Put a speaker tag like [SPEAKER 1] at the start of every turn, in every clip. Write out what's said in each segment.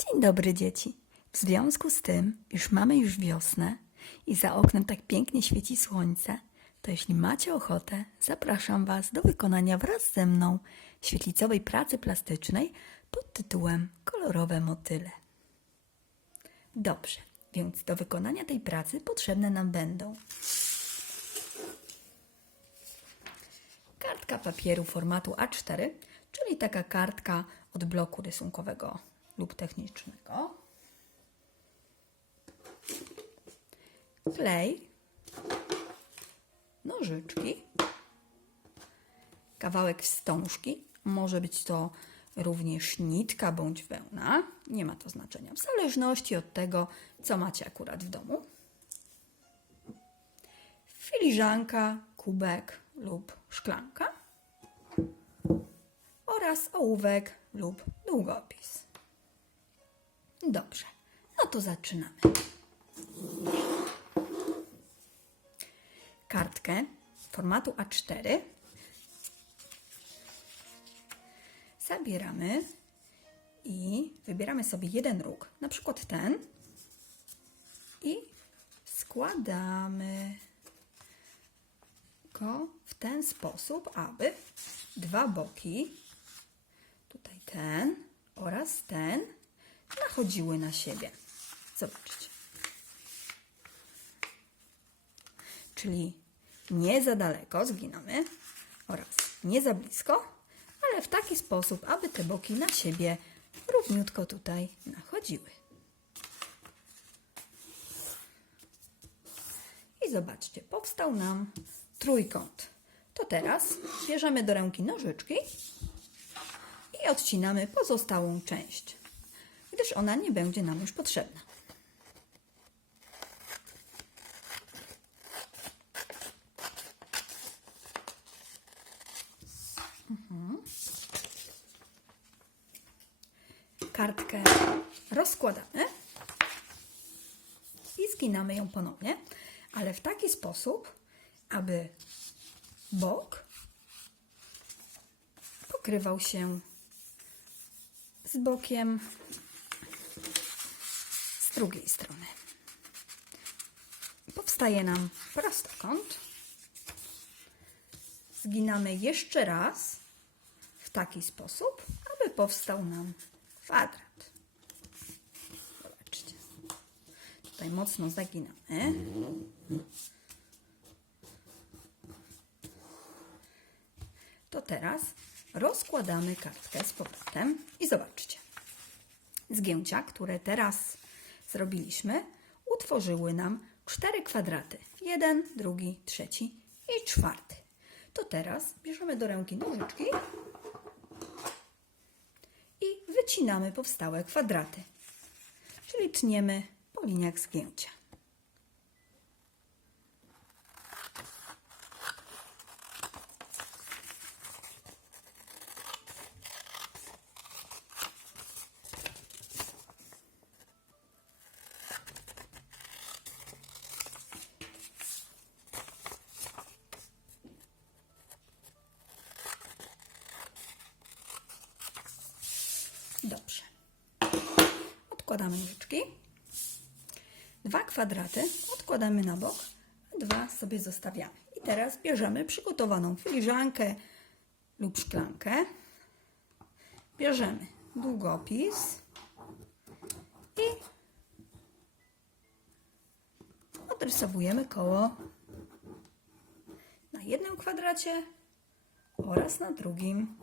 [SPEAKER 1] Dzień dobry, dzieci. W związku z tym, iż mamy już wiosnę i za oknem tak pięknie świeci słońce, to jeśli macie ochotę, zapraszam Was do wykonania wraz ze mną świetlicowej pracy plastycznej pod tytułem Kolorowe motyle. Dobrze, więc do wykonania tej pracy potrzebne nam będą kartka papieru formatu A4, czyli taka kartka od bloku rysunkowego lub technicznego. Klej, nożyczki, kawałek wstążki, może być to również nitka bądź wełna, nie ma to znaczenia, w zależności od tego, co macie akurat w domu. Filiżanka, kubek lub szklanka oraz ołówek lub długopis. Dobrze, no to zaczynamy. Kartkę formatu A4 zabieramy i wybieramy sobie jeden róg, na przykład ten i składamy go w ten sposób, aby dwa boki, tutaj ten oraz ten, nachodziły na siebie. Zobaczcie. Czyli nie za daleko zginamy oraz nie za blisko, ale w taki sposób, aby te boki na siebie równiutko tutaj nachodziły. I zobaczcie, powstał nam trójkąt. To teraz bierzemy do ręki nożyczki i odcinamy pozostałą część, gdyż ona nie będzie nam już potrzebna. Mhm. Kartkę rozkładamy i zginamy ją ponownie, ale w taki sposób, aby bok pokrywał się z bokiem drugiej strony. Powstaje nam prostokąt. Zginamy jeszcze raz w taki sposób, aby powstał nam kwadrat. Zobaczcie. Tutaj mocno zaginamy. To teraz rozkładamy kartkę z powrotem i zobaczcie. Zgięcia, które teraz zrobiliśmy, utworzyły nam cztery kwadraty. Jeden, drugi, trzeci i czwarty. To teraz bierzemy do ręki nożyczki i wycinamy powstałe kwadraty. Czyli tniemy po liniach zgięcia. Dobrze. Odkładamy nożyczki. Dwa kwadraty odkładamy na bok, a dwa sobie zostawiamy. I teraz bierzemy przygotowaną filiżankę lub szklankę. Bierzemy długopis i odrysowujemy koło na jednym kwadracie oraz na drugim.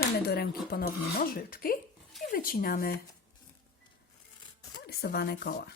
[SPEAKER 1] Bierzemy do ręki ponownie nożyczki i wycinamy rysowane koła.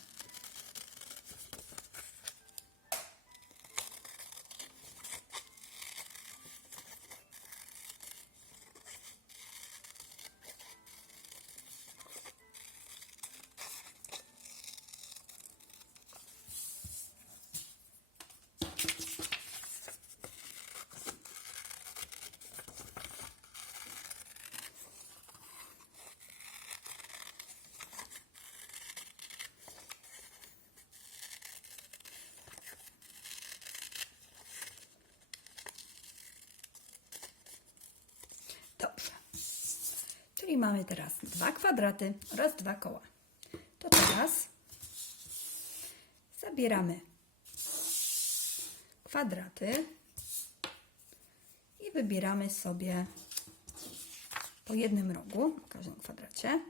[SPEAKER 1] I mamy teraz dwa kwadraty oraz dwa koła. To teraz zabieramy kwadraty i wybieramy sobie po jednym rogu w każdym kwadracie.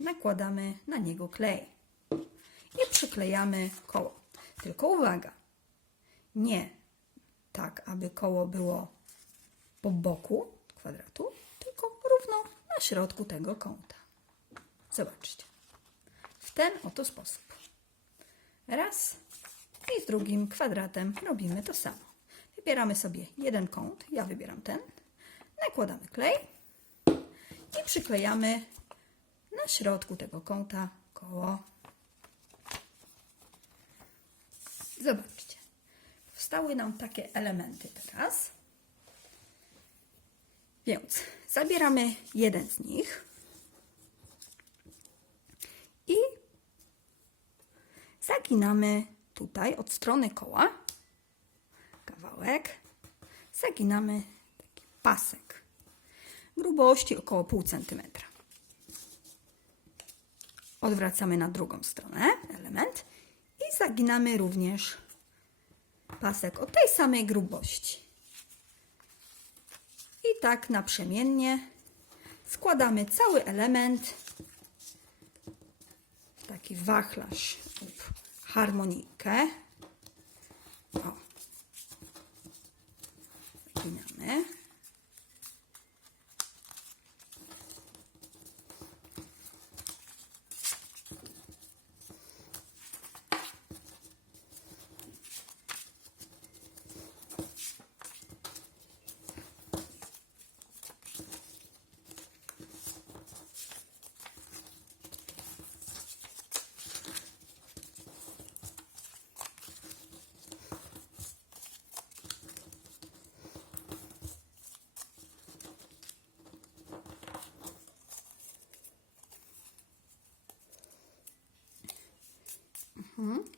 [SPEAKER 1] Nakładamy na niego klej i przyklejamy koło. Tylko uwaga, nie tak, aby koło było po boku kwadratu, równo na środku tego kąta. Zobaczcie. W ten oto sposób. Raz i z drugim kwadratem robimy to samo. Wybieramy sobie jeden kąt, ja wybieram ten, nakładamy klej i przyklejamy na środku tego kąta koło. Zobaczcie. Powstały nam takie elementy teraz. Więc zabieramy jeden z nich i zaginamy tutaj od strony koła kawałek. Zaginamy taki pasek grubości około pół centymetra. Odwracamy na drugą stronę element i zaginamy również pasek o tej samej grubości. I tak naprzemiennie składamy cały element w taki wachlarz lub harmonijkę. O. Zaginamy.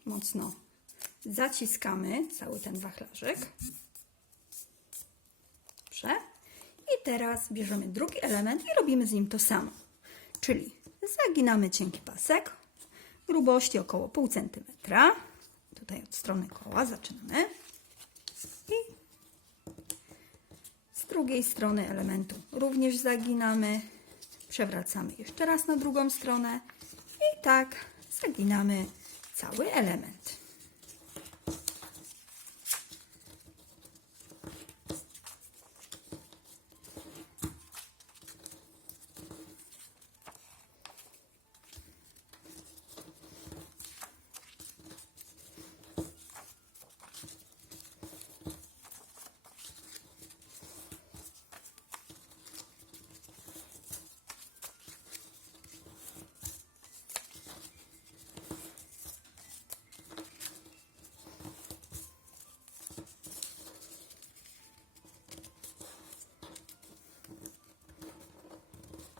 [SPEAKER 1] Mocno zaciskamy cały ten wachlarzyk. Dobrze. I teraz bierzemy drugi element i robimy z nim to samo. Czyli zaginamy cienki pasek grubości około pół centymetra. Tutaj od strony koła zaczynamy. I z drugiej strony elementu również zaginamy. Przewracamy jeszcze raz na drugą stronę. I tak zaginamy cały element.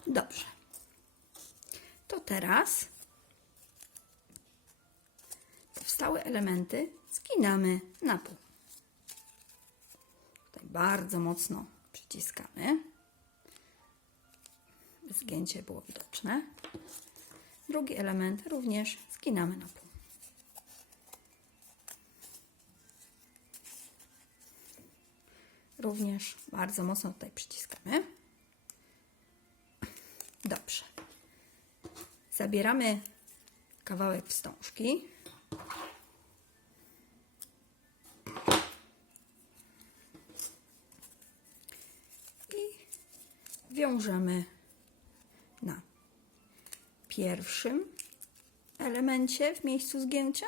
[SPEAKER 1] Dobrze. To teraz powstałe elementy zginamy na pół. Tutaj bardzo mocno przyciskamy. Zgięcie było widoczne. Drugi element również zginamy na pół. Również bardzo mocno tutaj przyciskamy. Dobrze. Zabieramy kawałek wstążki. I wiążemy na pierwszym elemencie w miejscu zgięcia.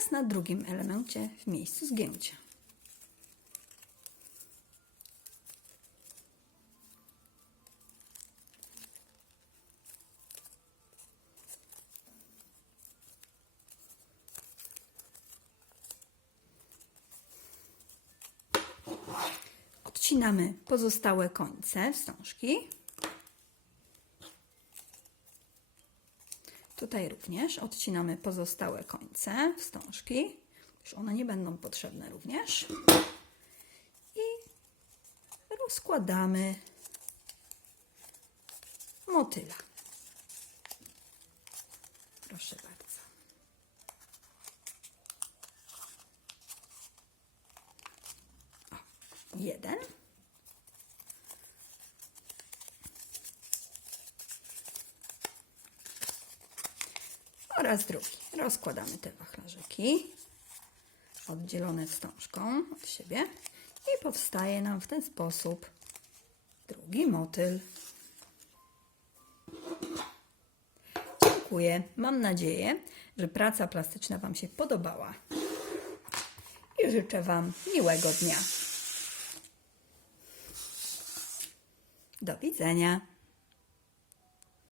[SPEAKER 1] oraz na drugim elemencie w miejscu zgięcia. Odcinamy pozostałe końce wstążki. Tutaj również odcinamy pozostałe końce wstążki, już one nie będą potrzebne również. I rozkładamy motyla. Proszę bardzo. O, jeden. Oraz drugi. Rozkładamy te wachlarzyki oddzielone wstążką od siebie i powstaje nam w ten sposób drugi motyl. Dziękuję. Mam nadzieję, że praca plastyczna Wam się podobała. I życzę Wam miłego dnia. Do widzenia.